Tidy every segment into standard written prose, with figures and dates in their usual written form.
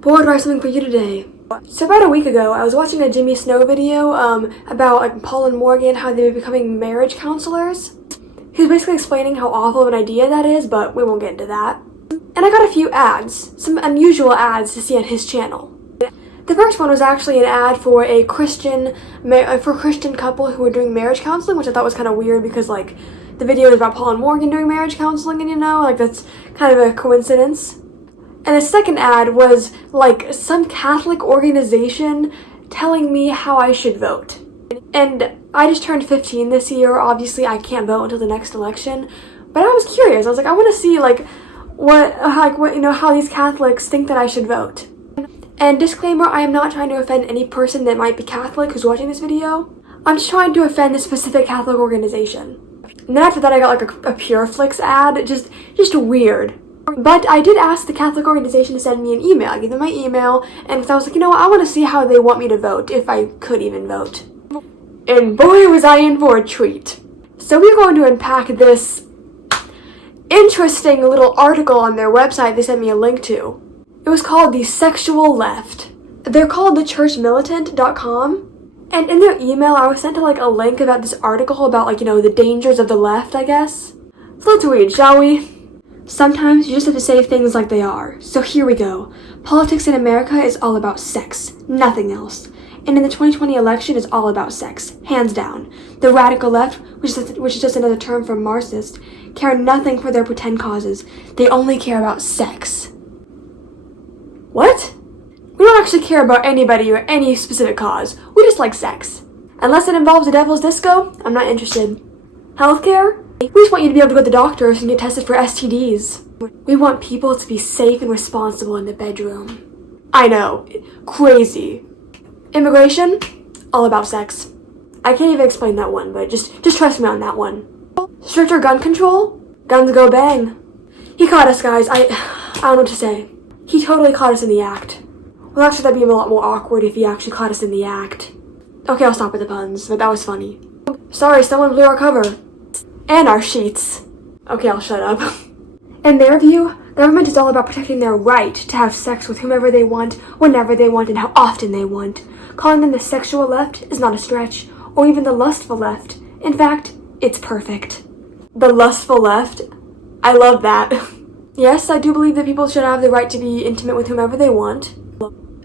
Bored writes something for you today. So about a week ago, I was watching a Jimmy Snow video about like Paul and Morgan, how they were becoming marriage counselors. He was basically explaining how awful of an idea that is, but we won't get into that. And I got a few ads, some unusual ads to see on his channel. The first one was actually an ad for a Christian couple who were doing marriage counseling, which I thought was kind of weird because like the video is about Paul and Morgan doing marriage counseling, and like that's kind of a coincidence. And the second ad was like some Catholic organization telling me how I should vote. And I just turned 15 this year. Obviously, I can't vote until the next election. But I was curious. I was like, I want to see how these Catholics think that I should vote. And disclaimer, I am not trying to offend any person that might be Catholic who's watching this video. I'm just trying to offend this specific Catholic organization. And then after that, I got like a PureFlix ad. Just weird. But I did ask the Catholic organization to send me an email. I gave them my email, and I was like, you know what, I want to see how they want me to vote, if I could even vote. And boy, was I in for a treat. So we're going to unpack this interesting little article on their website they sent me a link to. It was called The Sexual Left. They're called thechurchmilitant.com. And in their email, I was sent to like a link about this article about like, the dangers of the left, I guess. So let's read, shall we? Sometimes you just have to say things like they are. So here we go. Politics in America is all about sex, nothing else. And in the 2020 election is all about sex, hands down. The radical left, which is just another term for Marxist, care nothing for their pretend causes. They only care about sex. What? We don't actually care about anybody or any specific cause. We just like sex. Unless it involves the devil's disco, I'm not interested. Healthcare? We just want you to be able to go to the doctors and get tested for STDs. We want people to be safe and responsible in the bedroom. I know. Crazy. Immigration? All about sex. I can't even explain that one, but just trust me on that one. Stricter gun control? Guns go bang. He caught us, guys. I don't know what to say. He totally caught us in the act. Well, actually, that'd be a lot more awkward if he actually caught us in the act. Okay, I'll stop with the puns, but that was funny. Sorry, someone blew our cover. And our sheets. Okay, I'll shut up. In their view, government is all about protecting their right to have sex with whomever they want, whenever they want, and how often they want. Calling them the sexual left is not a stretch, or even the lustful left. In fact, it's perfect. The lustful left? I love that. Yes, I do believe that people should have the right to be intimate with whomever they want.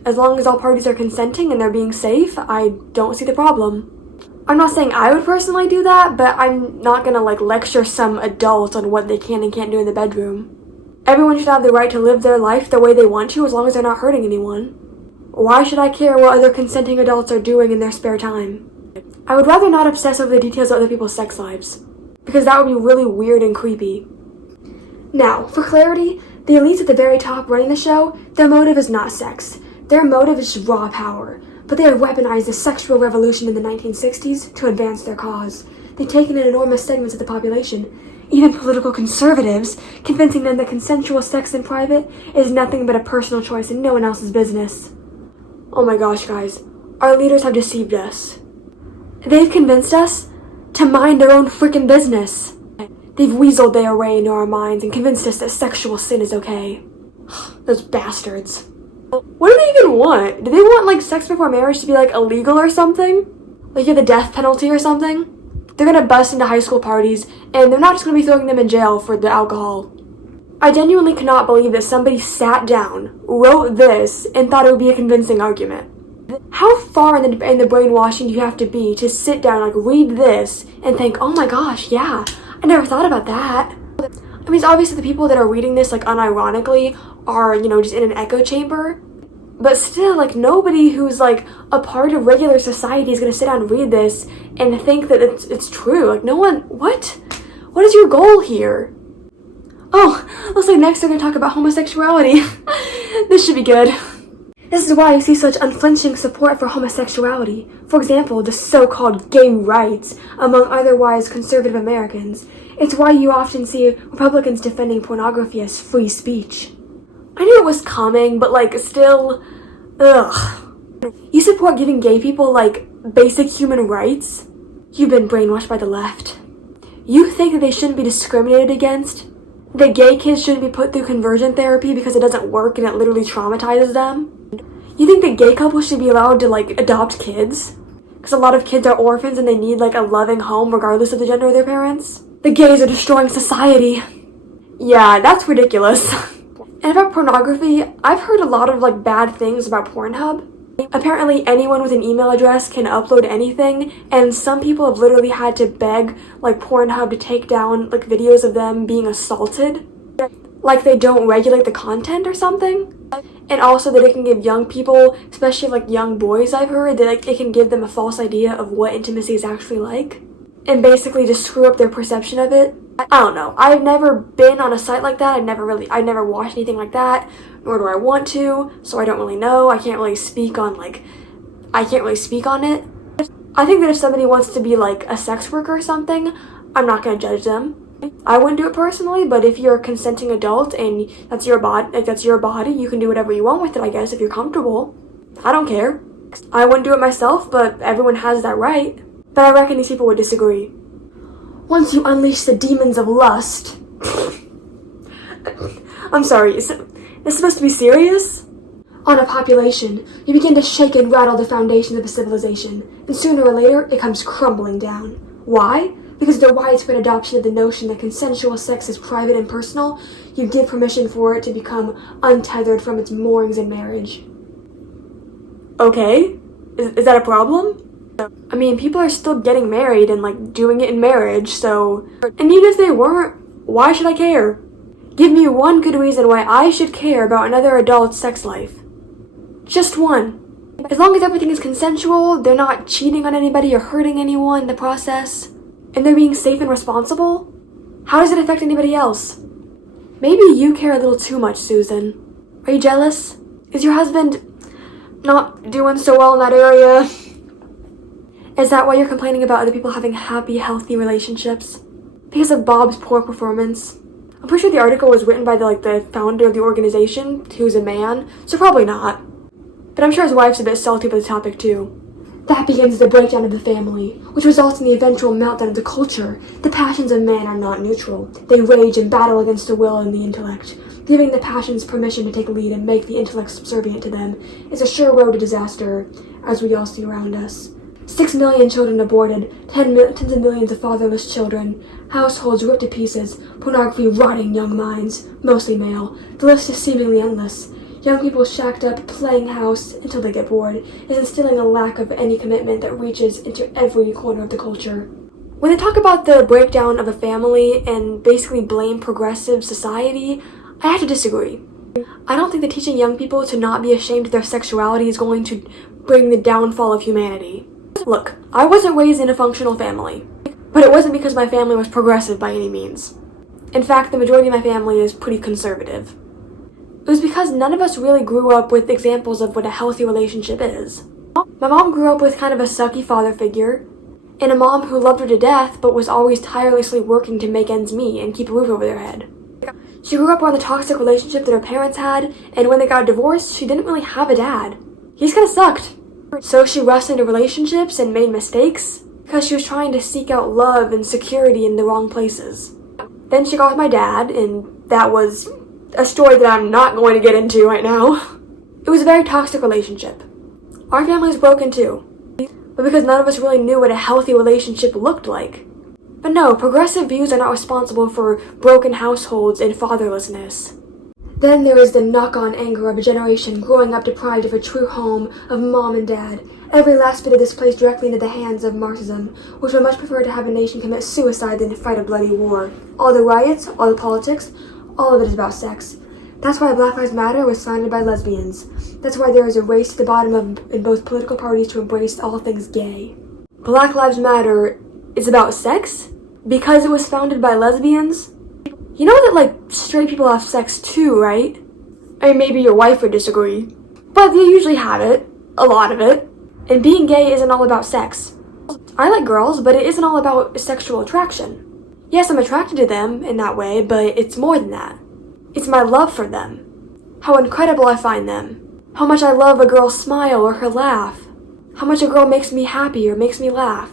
As long as all parties are consenting and they're being safe, I don't see the problem. I'm not saying I would personally do that, but I'm not gonna lecture some adult on what they can and can't do in the bedroom. Everyone should have the right to live their life the way they want to as long as they're not hurting anyone. Why should I care what other consenting adults are doing in their spare time? I would rather not obsess over the details of other people's sex lives, because that would be really weird and creepy. Now, for clarity, the elites at the very top running the show, their motive is not sex. Their motive is just raw power. But they have weaponized the sexual revolution in the 1960s to advance their cause. They've taken in enormous segments of the population, even political conservatives, convincing them that consensual sex in private is nothing but a personal choice and no one else's business. Oh my gosh, guys. Our leaders have deceived us. They've convinced us to mind our own freaking business. They've weaseled their way into our minds and convinced us that sexual sin is okay. Those bastards. What do they even want? Do they want, sex before marriage to be, illegal or something? Like, you have the death penalty or something? They're gonna bust into high school parties, and they're not just gonna be throwing them in jail for the alcohol. I genuinely cannot believe that somebody sat down, wrote this, and thought it would be a convincing argument. How far in the brainwashing do you have to be to sit down, read this, and think, oh my gosh, yeah, I never thought about that. I mean, it's obviously the people that are reading this, unironically, are, just in an echo chamber. But still, nobody who's, a part of regular society is going to sit down and read this and think that it's true. No one, what? What is your goal here? Oh, looks like next they're going to talk about homosexuality. This should be good. This is why you see such unflinching support for homosexuality. For example, the so-called gay rights among otherwise conservative Americans. It's why you often see Republicans defending pornography as free speech. I knew it was coming, but still, ugh. You support giving gay people, basic human rights? You've been brainwashed by the left. You think that they shouldn't be discriminated against? that gay kids shouldn't be put through conversion therapy because it doesn't work and it literally traumatizes them. You think that gay couples should be allowed to, like, adopt kids? Because a lot of kids are orphans and they need, like, a loving home regardless of the gender of their parents. The gays are destroying society. Yeah, that's ridiculous. And about pornography, I've heard a lot of, like, bad things about Pornhub. Apparently anyone with an email address can upload anything, and some people have literally had to beg, like, Pornhub to take down, like, videos of them being assaulted. Like they don't regulate the content or something. And also that it can give young people, especially like young boys, I've heard, that like it can give them a false idea of what intimacy is actually like. And basically just screw up their perception of it. I don't know. I've never been on a site like that. I never watched anything like that, nor do I want to, so I don't really know. I can't really speak on it. I think that if somebody wants to be like a sex worker or something, I'm not gonna judge them. I wouldn't do it personally, but if you're a consenting adult and that's your body, you can do whatever you want with it, I guess, if you're comfortable. I don't care. I wouldn't do it myself, but everyone has that right. But I reckon these people would disagree. Once you unleash the demons of lust... I'm sorry, is this supposed to be serious? On a population, you begin to shake and rattle the foundations of a civilization, and sooner or later, it comes crumbling down. Why? Because of the widespread adoption of the notion that consensual sex is private and personal, you give permission for it to become untethered from its moorings in marriage. Okay, is that a problem? I mean, people are still getting married and, like, doing it in marriage, so... And even if they weren't, why should I care? Give me one good reason why I should care about another adult's sex life. Just one. As long as everything is consensual, they're not cheating on anybody or hurting anyone in the process, and they're being safe and responsible, how does it affect anybody else? Maybe you care a little too much, Susan. Are you jealous? Is your husband not doing so well in that area? Is that why you're complaining about other people having happy, healthy relationships? Because of Bob's poor performance? I'm pretty sure the article was written by the founder of the organization, who's a man, so probably not. But I'm sure his wife's a bit salty about the topic too. That begins the breakdown of the family, which results in the eventual meltdown of the culture. The passions of man are not neutral. They rage and battle against the will and the intellect. Giving the passions permission to take lead and make the intellect subservient to them is a sure road to disaster, as we all see around us. 6 million children aborted, tens of millions of fatherless children, households ripped to pieces, pornography rotting young minds, mostly male. The list is seemingly endless. Young people shacked up, playing house until they get bored, is instilling a lack of any commitment that reaches into every corner of the culture. When they talk about the breakdown of a family and basically blame progressive society, I have to disagree. I don't think that teaching young people to not be ashamed of their sexuality is going to bring the downfall of humanity. Look, I wasn't raised in a functional family, but it wasn't because my family was progressive by any means. In fact, the majority of my family is pretty conservative. It was because none of us really grew up with examples of what a healthy relationship is. My mom grew up with kind of a sucky father figure, and a mom who loved her to death but was always tirelessly working to make ends meet and keep a roof over their head. She grew up around the toxic relationship that her parents had, and when they got divorced, she didn't really have a dad. He just kinda sucked. So she rushed into relationships and made mistakes because she was trying to seek out love and security in the wrong places. Then she got with my dad, and that was a story that I'm not going to get into right now. It was a very toxic relationship. Our family is broken too, but because none of us really knew what a healthy relationship looked like. But no, progressive views are not responsible for broken households and fatherlessness. Then there is the knock-on anger of a generation growing up deprived of a true home, of mom and dad. Every last bit of this plays directly into the hands of Marxism, which would much prefer to have a nation commit suicide than to fight a bloody war. All the riots, all the politics, all of it is about sex. That's why Black Lives Matter was founded by lesbians. That's why there is a race to the bottom in both political parties to embrace all things gay. Black Lives Matter is about sex? Because it was founded by lesbians? You know that, straight people have sex too, right? I mean, maybe your wife would disagree. But they usually have it. A lot of it. And being gay isn't all about sex. I like girls, but it isn't all about sexual attraction. Yes, I'm attracted to them in that way, but it's more than that. It's my love for them. How incredible I find them. How much I love a girl's smile or her laugh. How much a girl makes me happy or makes me laugh.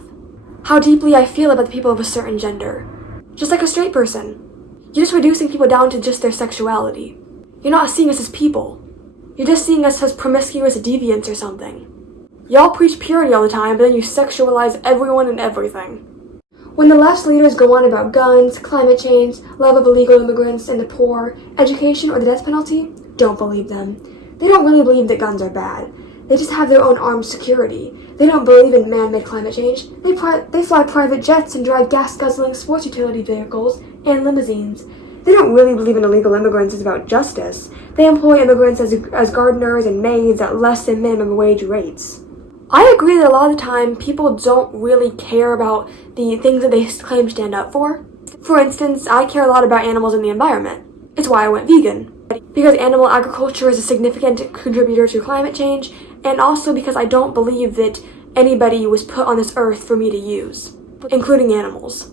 How deeply I feel about the people of a certain gender. Just like a straight person. You're just reducing people down to just their sexuality. You're not seeing us as people. You're just seeing us as promiscuous deviants or something. Y'all preach purity all the time, but then you sexualize everyone and everything. When the left's leaders go on about guns, climate change, love of illegal immigrants and the poor, education, or the death penalty, don't believe them. They don't really believe that guns are bad. They just have their own armed security. They don't believe in man-made climate change. They fly private jets and drive gas-guzzling sports utility vehicles and limousines. They don't really believe in illegal immigrants as about justice. They employ immigrants as gardeners and maids at less than minimum wage rates. I agree that a lot of the time people don't really care about the things that they claim to stand up for. For instance, I care a lot about animals and the environment. It's why I went vegan. Because animal agriculture is a significant contributor to climate change, and also because I don't believe that anybody was put on this earth for me to use, including animals.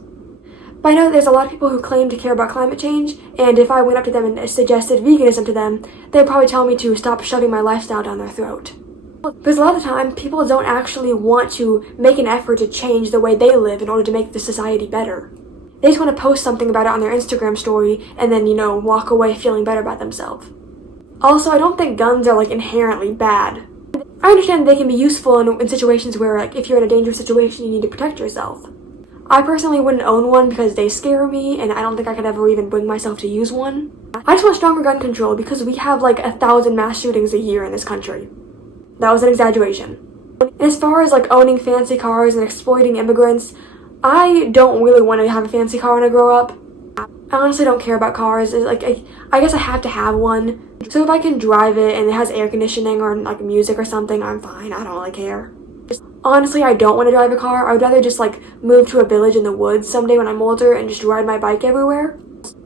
But I know that there's a lot of people who claim to care about climate change, and if I went up to them and suggested veganism to them, they'd probably tell me to stop shoving my lifestyle down their throat. Because a lot of the time, people don't actually want to make an effort to change the way they live in order to make the society better. They just want to post something about it on their Instagram story and then, walk away feeling better about themselves. Also, I don't think guns are, inherently bad. I understand they can be useful in situations where, if you're in a dangerous situation, you need to protect yourself. I personally wouldn't own one because they scare me, and I don't think I could ever even bring myself to use one. I just want stronger gun control because we have, 1,000 mass shootings a year in this country. That was an exaggeration. And as far as, owning fancy cars and exploiting immigrants, I don't really want to have a fancy car when I grow up. I honestly don't care about cars. I guess I have to have one. So if I can drive it and it has air conditioning or music or something, I'm fine. I don't really care. Honestly, I don't want to drive a car. I would rather just move to a village in the woods someday when I'm older and just ride my bike everywhere.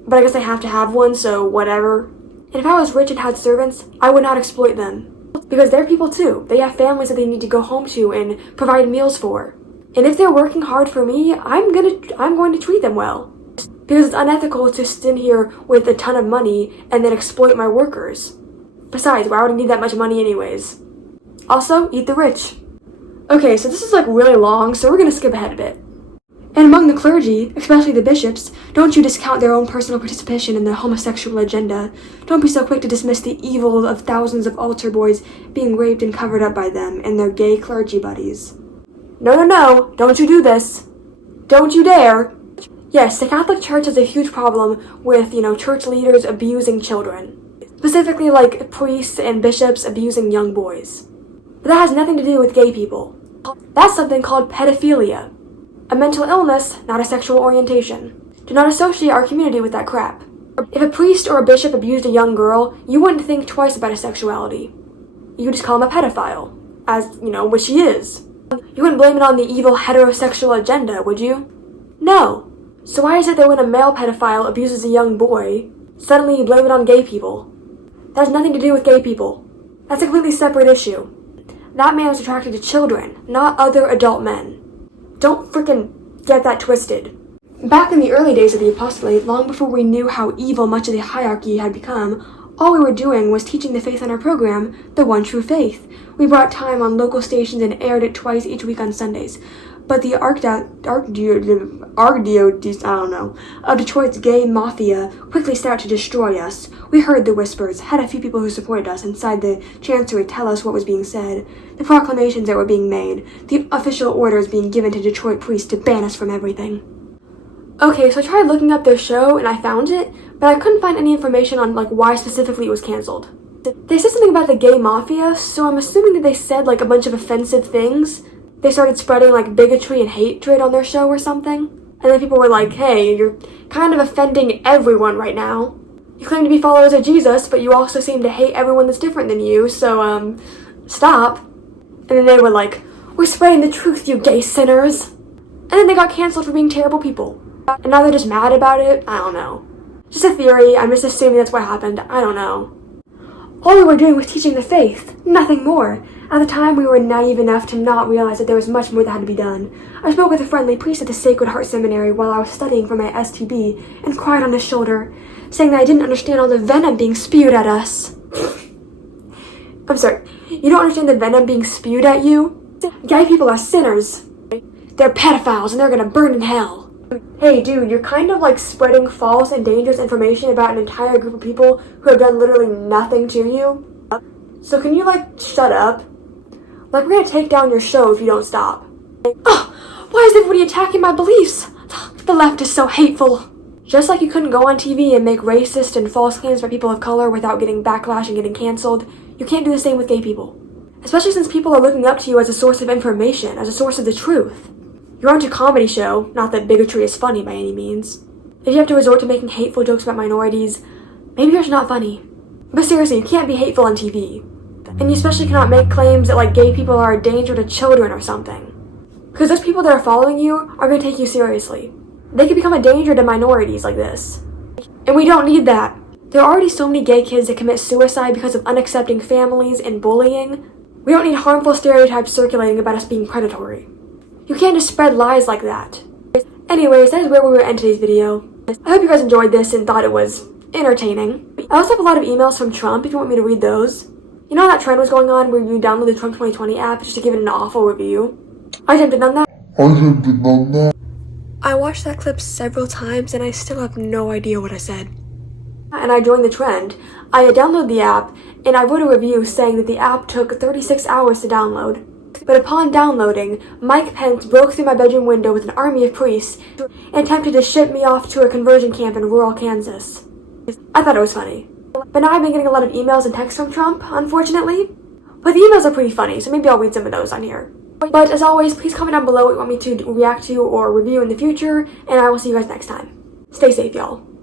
But I guess I have to have one, so whatever. And if I was rich and had servants, I would not exploit them. Because they're people too. They have families that they need to go home to and provide meals for. And if they're working hard for me, I'm going to treat them well. Because it's unethical to sit here with a ton of money and then exploit my workers. Besides, why would I need that much money anyways? Also, eat the rich. Okay, so this is really long, so we're going to skip ahead a bit. And among the clergy, especially the bishops, don't you discount their own personal participation in the homosexual agenda. Don't be so quick to dismiss the evil of thousands of altar boys being raped and covered up by them and their gay clergy buddies. No, don't you do this. Don't you dare. Yes, the Catholic Church has a huge problem with, church leaders abusing children. Specifically, priests and bishops abusing young boys. But that has nothing to do with gay people. That's something called pedophilia. A mental illness, not a sexual orientation. Do not associate our community with that crap. If a priest or a bishop abused a young girl, you wouldn't think twice about his sexuality. You would just call him a pedophile, as, which he is. You wouldn't blame it on the evil heterosexual agenda, would you? No. So why is it that when a male pedophile abuses a young boy, suddenly you blame it on gay people? That has nothing to do with gay people. That's a completely separate issue. That man is attracted to children, not other adult men. Don't frickin' get that twisted. Back in the early days of the apostolate, long before we knew how evil much of the hierarchy had become, all we were doing was teaching the faith on our program, The One True Faith. We brought time on local stations and aired it twice each week on Sundays. But the of Detroit's gay mafia quickly started to destroy us. We heard the whispers, had a few people who supported us inside the chancery tell us what was being said, the proclamations that were being made, the official orders being given to Detroit priests to ban us from everything. Okay, so I tried looking up their show and I found it, but I couldn't find any information on why specifically it was canceled. They said something about the gay mafia, so I'm assuming that they said a bunch of offensive things. They started spreading bigotry and hatred on their show or something. And then people were like, hey, you're kind of offending everyone right now. You claim to be followers of Jesus, but you also seem to hate everyone that's different than you, so, stop. And then they were like, we're spreading the truth, you gay sinners. And then they got canceled for being terrible people. And now they're just mad about it? I don't know. Just a theory, I'm just assuming that's what happened. I don't know. All we were doing was teaching the faith, nothing more. At the time, we were naive enough to not realize that there was much more that had to be done. I spoke with a friendly priest at the Sacred Heart Seminary while I was studying for my STB and cried on his shoulder, saying that I didn't understand all the venom being spewed at us. I'm sorry, you don't understand the venom being spewed at you? Gay people are sinners. They're pedophiles and they're gonna burn in hell. Hey dude, you're kind of like spreading false and dangerous information about an entire group of people who have done literally nothing to you. So can you like shut up? Like, we're gonna take down your show if you don't stop. Oh, why is everybody attacking my beliefs? The left is so hateful. Just like you couldn't go on TV and make racist and false claims by people of color without getting backlash and getting canceled, you can't do the same with gay people. Especially since people are looking up to you as a source of information, as a source of the truth. You're on your comedy show, not that bigotry is funny by any means. If you have to resort to making hateful jokes about minorities, maybe yours are not funny. But seriously, you can't be hateful on TV. And you especially cannot make claims that like gay people are a danger to children or something. Because those people that are following you are going to take you seriously. They could become a danger to minorities like this. And we don't need that. There are already so many gay kids that commit suicide because of unaccepting families and bullying. We don't need harmful stereotypes circulating about us being predatory. You can't just spread lies like that. Anyways, that is where we will end today's video. I hope you guys enjoyed this and thought it was entertaining. I also have a lot of emails from Trump if you want me to read those. You know that trend was going on where you download the Trump 2020 app just to give it an awful review? I attempted on that. I watched that clip several times and I still have no idea what I said. And I joined the trend. I downloaded the app and I wrote a review saying that the app took 36 hours to download. But upon downloading, Mike Pence broke through my bedroom window with an army of priests and attempted to ship me off to a conversion camp in rural Kansas. I thought it was funny. But now I've been getting a lot of emails and texts from Trump, unfortunately. But the emails are pretty funny, so maybe I'll read some of those on here. But as always, please comment down below what you want me to react to or review in the future, and I will see you guys next time. Stay safe, y'all.